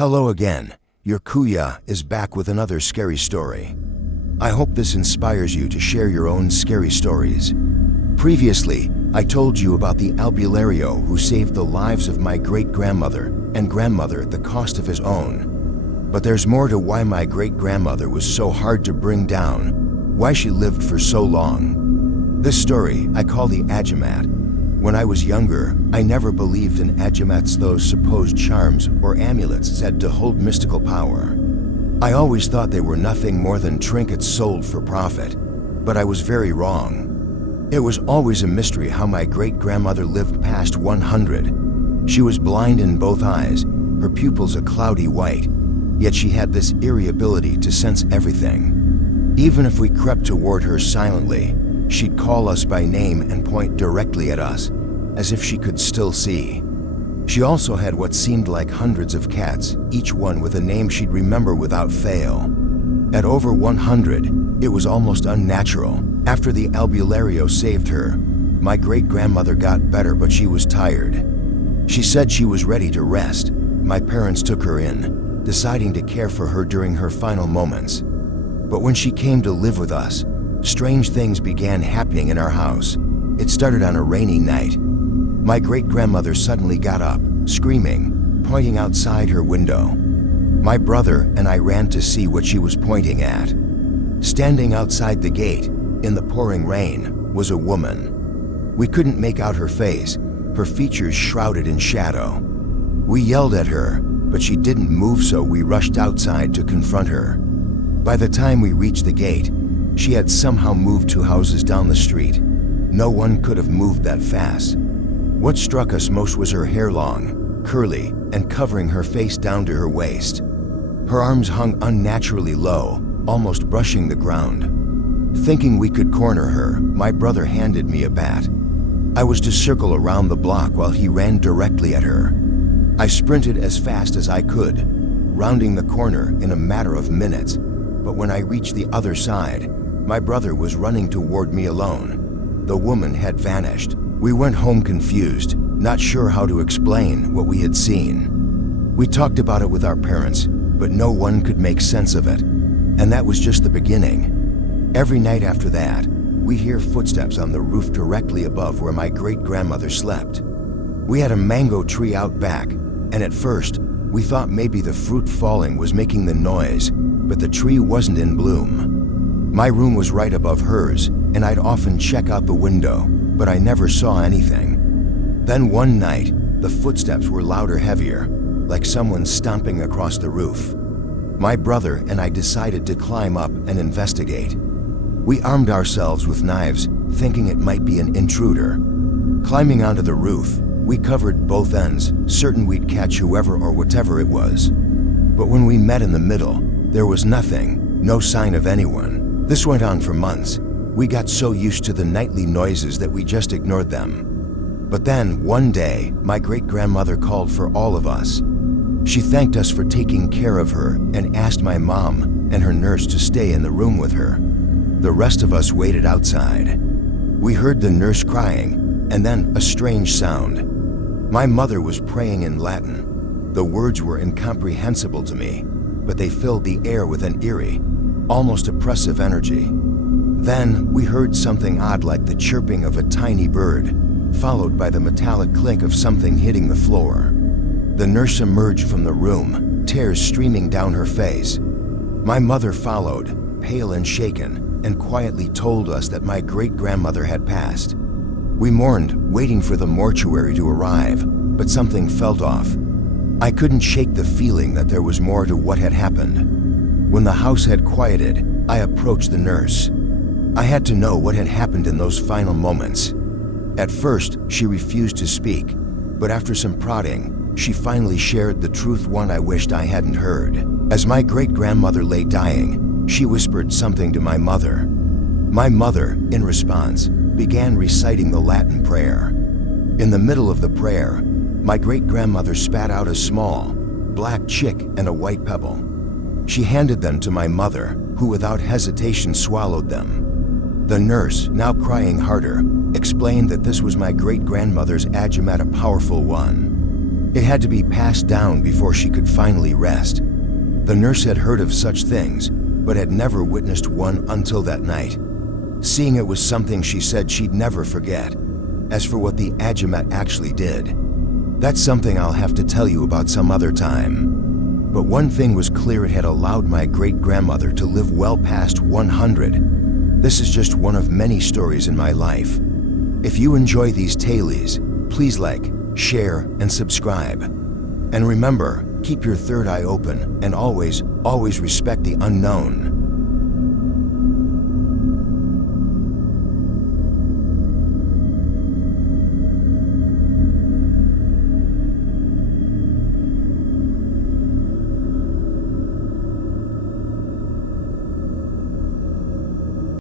Hello again, your Kuya is back with another scary story. I hope this inspires you to share your own scary stories. Previously, I told you about the albulario who saved the lives of my great-grandmother and grandmother at the cost of his own. But there's more to why my great-grandmother was so hard to bring down, why she lived for so long. This story I call the Agimat. When I was younger, I never believed in Agimats, those supposed charms or amulets said to hold mystical power. I always thought they were nothing more than trinkets sold for profit, but I was very wrong. It was always a mystery how my great-grandmother lived past 100. She was blind in both eyes, her pupils a cloudy white, yet she had this eerie ability to sense everything. Even if we crept toward her silently, she'd call us by name and point directly at us, as if she could still see. She also had what seemed like hundreds of cats, each one with a name she'd remember without fail. At over 100, it was almost unnatural. After the albulario saved her, my great-grandmother got better, but she was tired. She said she was ready to rest. My parents took her in, deciding to care for her during her final moments. But when she came to live with us, strange things began happening in our house. It started on a rainy night. My great-grandmother suddenly got up, screaming, pointing outside her window. My brother and I ran to see what she was pointing at. Standing outside the gate, in the pouring rain, was a woman. We couldn't make out her face, her features shrouded in shadow. We yelled at her, but she didn't move, so we rushed outside to confront her. By the time we reached the gate, she had somehow moved 2 houses down the street. No one could have moved that fast. What struck us most was her hair long, curly, and covering her face down to her waist. Her arms hung unnaturally low, almost brushing the ground. Thinking we could corner her, my brother handed me a bat. I was to circle around the block while he ran directly at her. I sprinted as fast as I could, rounding the corner in a matter of minutes, but when I reached the other side, my brother was running toward me alone. The woman had vanished. We went home confused, not sure how to explain what we had seen. We talked about it with our parents, but no one could make sense of it. And that was just the beginning. Every night after that, we hear footsteps on the roof directly above where my great-grandmother slept. We had a mango tree out back, and at first, we thought maybe the fruit falling was making the noise, but the tree wasn't in bloom. My room was right above hers, and I'd often check out the window, but I never saw anything. Then one night, the footsteps were louder, heavier, like someone stomping across the roof. My brother and I decided to climb up and investigate. We armed ourselves with knives, thinking it might be an intruder. Climbing onto the roof, we covered both ends, certain we'd catch whoever or whatever it was. But when we met in the middle, there was nothing, no sign of anyone. This went on for months. We got so used to the nightly noises that we just ignored them. But then, one day, my great-grandmother called for all of us. She thanked us for taking care of her and asked my mom and her nurse to stay in the room with her. The rest of us waited outside. We heard the nurse crying, and then a strange sound. My mother was praying in Latin. The words were incomprehensible to me, but they filled the air with an eerie, almost oppressive energy. Then we heard something odd, like the chirping of a tiny bird, followed by the metallic clink of something hitting the floor. The nurse emerged from the room, tears streaming down her face. My mother followed, pale and shaken, and quietly told us that my great-grandmother had passed. We mourned, waiting for the mortuary to arrive, but something felt off. I couldn't shake the feeling that there was more to what had happened. When the house had quieted, I approached the nurse. I had to know what had happened in those final moments. At first, she refused to speak, but after some prodding, she finally shared the truth, one I wished I hadn't heard. As my great-grandmother lay dying, she whispered something to my mother. My mother, in response, began reciting the Latin prayer. In the middle of the prayer, my great-grandmother spat out a small, black chick and a white pebble. She handed them to my mother, who without hesitation swallowed them. The nurse, now crying harder, explained that this was my great-grandmother's Agimat, a powerful one. It had to be passed down before she could finally rest. The nurse had heard of such things, but had never witnessed one until that night. Seeing it was something she said she'd never forget. As for what the Agimat actually did, that's something I'll have to tell you about some other time. But one thing was clear: it had allowed my great-grandmother to live well past 100. This is just one of many stories in my life. If you enjoy these tales, please like, share, and subscribe. And remember, keep your third eye open and always respect the unknown.